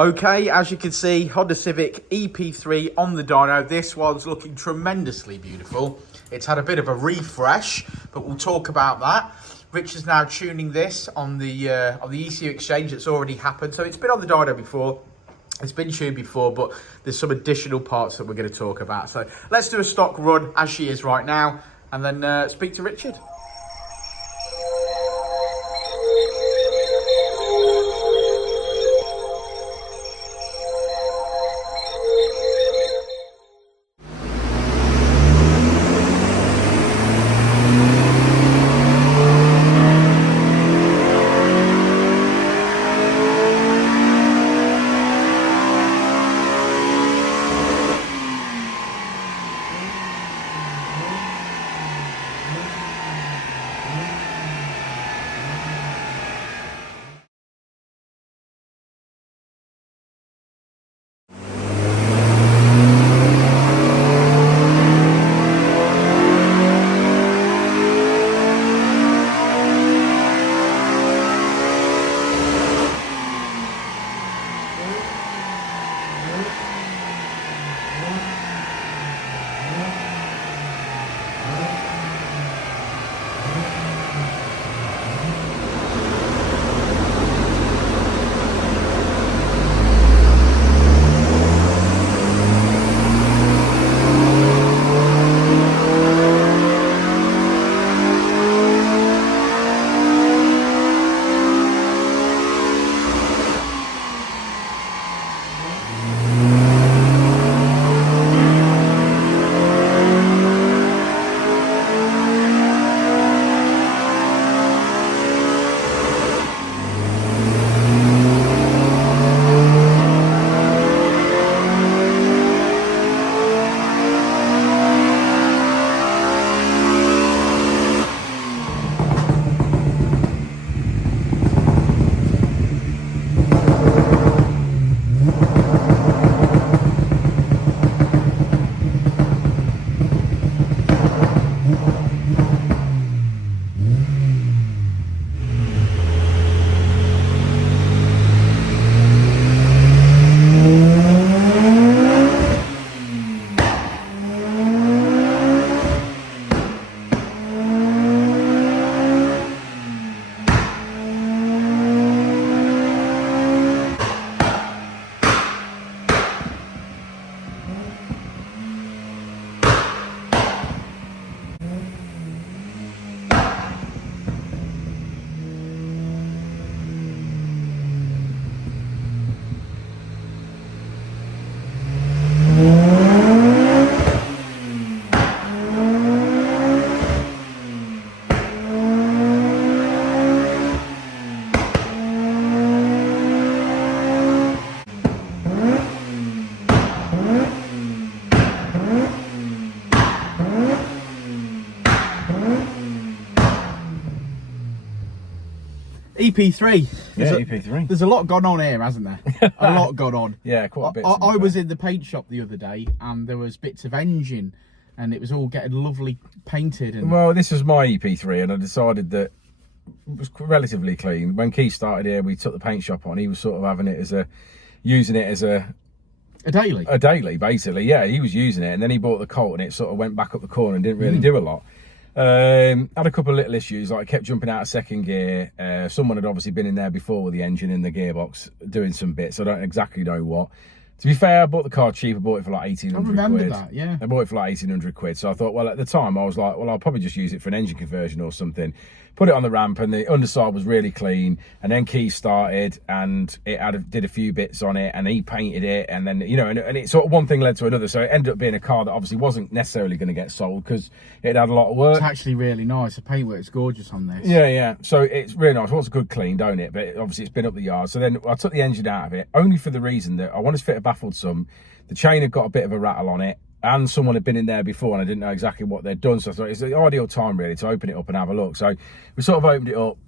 Okay, as you can see, Honda Civic EP3 on the dyno. This one's looking tremendously beautiful. It's had a bit of a refresh, but we'll talk about that. Rich is now tuning this on the ECU exchange that's already happened. So it's been on the dyno before, it's been tuned before, but there's some additional parts that we're going to talk about. So let's do a stock run as she is right now, and then speak to Richard. EP3. EP3. There's a lot gone on here, hasn't there? A lot gone on. Yeah, quite a bit. I was in the paint shop the other day, and there was bits of engine, and it was all getting lovely painted. And well, this was my EP3, and I decided that it was relatively clean. When Keith started here, we took the paint shop on. He was sort of having it as using it as a daily. A daily, basically. Yeah, he was using it, and then he bought the Colt, and it sort of went back up the corner and didn't really do a lot. Had a couple of little issues, like it kept jumping out of second gear. Someone had obviously been in there before with the engine and the gearbox doing some bits. I don't exactly know what. To be fair, I bought the car cheap. I bought it for like 1,800 quid. I remember that, yeah. I bought it for like 1,800 quid. So I thought, well, at the time, I was like, well, I'll probably just use it for an engine conversion or something. Put it on the ramp, and the underside was really clean. And then Keith started, and it did a few bits on it, and he painted it. And then, you know, and it sort of one thing led to another. So it ended up being a car that obviously wasn't necessarily going to get sold because it had a lot of work. It's actually really nice. The paintwork's gorgeous on this. Yeah, yeah. So it's really nice. It wants a good clean, don't it? But obviously it's been up the yard. So then I took the engine out of it, only for the reason that I wanted to fit a baffled sump. The chain had got a bit of a rattle on it, and someone had been in there before, and I didn't know exactly what they'd done. So I thought it's the ideal time, really, to open it up and have a look. So we sort of opened it up,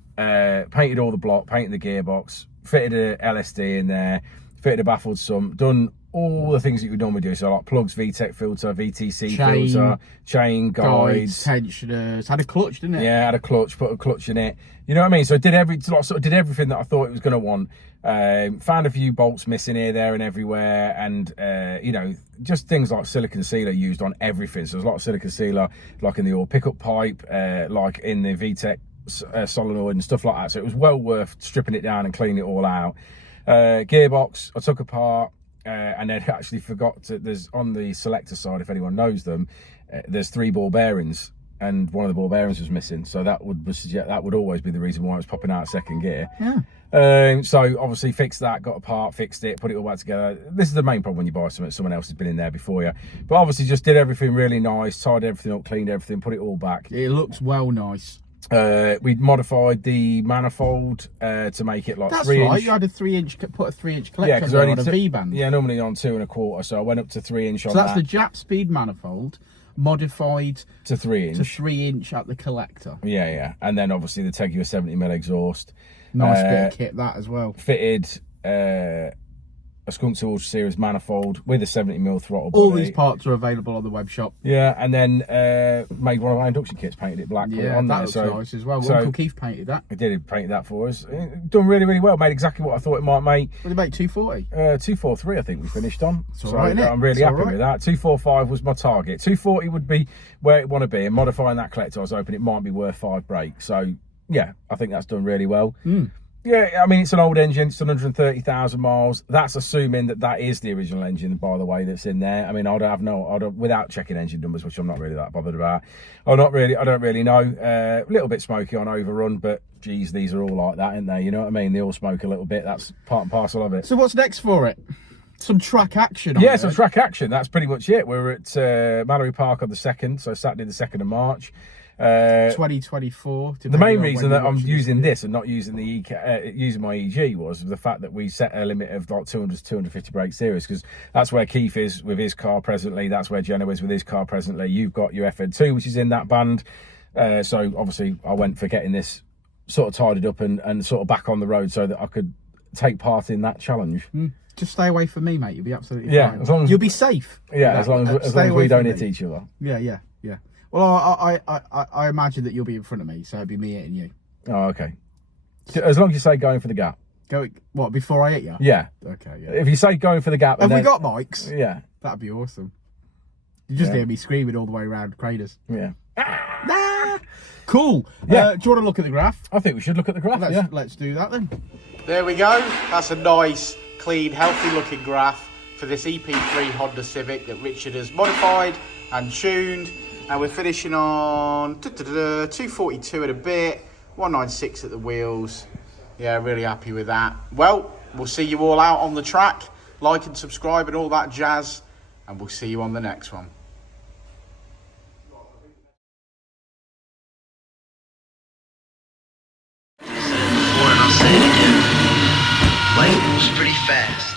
painted all the block, painted the gearbox, fitted a LSD in there, fitted a baffled sump, done all the things that you would normally do. So like plugs, VTEC filter, VTC Chain, filter, chain, guides, tensioners. Had a clutch, didn't it? Yeah, had a clutch, put a clutch in it. You know what I mean? So it did did everything that I thought it was going to want. Found a few bolts missing here, there, and everywhere, and you know, just things like silicon sealer used on everything. So there's a lot of silicon sealer, like in the oil pickup pipe, like in the VTEC solenoid and stuff like that. So it was well worth stripping it down and cleaning it all out. Gearbox, I took apart, and then actually forgot to. There's on the selector side, if anyone knows them, there's 3 ball bearings. And one of the ball bearings was missing, so that would always be the reason why it was popping out second gear. Yeah. So obviously fixed that, got apart, fixed it, put it all back together. This is the main problem when you buy something, someone else has been in there before you. But obviously just did everything really nice, tied everything up, cleaned everything, put it all back. It looks well nice. We modified the manifold to make it like That's 3 right. inch. You had a 3-inch, put a 3-inch collector on a V-band. Yeah, normally on 2 1/4. So I went up to 3 inch on that. So that's that. the Japspeed manifold modified To 3 inch. to 3-inch at the collector. Yeah. And then obviously the Tegiwa 70mm exhaust. Nice bit of kit that as well. Fitted a Skunk2 Ultra Series manifold with a 70mm throttle body. All these parts are available on the web shop. Yeah, and then made one of our induction kits, painted it black, put it Yeah, on that there. looks So nice as well. so- Uncle Keith painted that. he did paint that for us. Done really, really well. Made exactly what I thought it might make. What did you make, 240? 243, I think we finished on. It's all right, innit? I'm really It's happy all right. with that. 245 was my target. 240 would be where it want to be. And modifying that collector, I was hoping it might be worth 5 brakes. So yeah, I think that's done really well. Yeah, I mean, it's an old engine. It's 130,000 miles. That's assuming that is the original engine, by the way, that's in there. I mean, without checking engine numbers, which I'm not really that bothered about. I don't really know. A little bit smoky on overrun, but geez, these are all like that, aren't they? You know what I mean? They all smoke a little bit. That's part and parcel of it. So what's next for it? Some track action on Yeah, it. some track action. That's pretty much it. We're at Mallory Park on the 2nd, so Saturday the 2nd of March. 2024. The main reason that I'm using this and not using the using my EG was the fact that we set a limit of like 200 to 250 brake series, because that's where Keith is with his car presently. That's where Jenna is with his car presently. You've got your FN2, which is in that band. So obviously I went for getting this sort of tidied up and sort of back on the road so that I could take part in that challenge. Just stay away from me, mate. You'll be absolutely fine. As long as you'll be safe. Yeah, as long as we don't hit each other. Yeah. Well, I imagine that you'll be in front of me, so it'll be me hitting you. Oh, okay. As long as you say going for the gap. What, before I hit you? Yeah. Okay, yeah. If you say going for the gap... Have we got mics? Yeah. That'd be awesome. You just hear me screaming all the way around Craters. Yeah. Ah! Cool. Yeah. Do you want to look at the graph? I think we should look at the graph, Let's do that then. There we go. That's a nice, clean, healthy looking graph for this EP3 Honda Civic that Richard has modified and tuned. And we're finishing on 242 at a bit, 196 at the wheels. Yeah, really happy with that. Well, we'll see you all out on the track. Like and subscribe and all that jazz. And we'll see you on the next one. I'll say it again. Life moves pretty fast.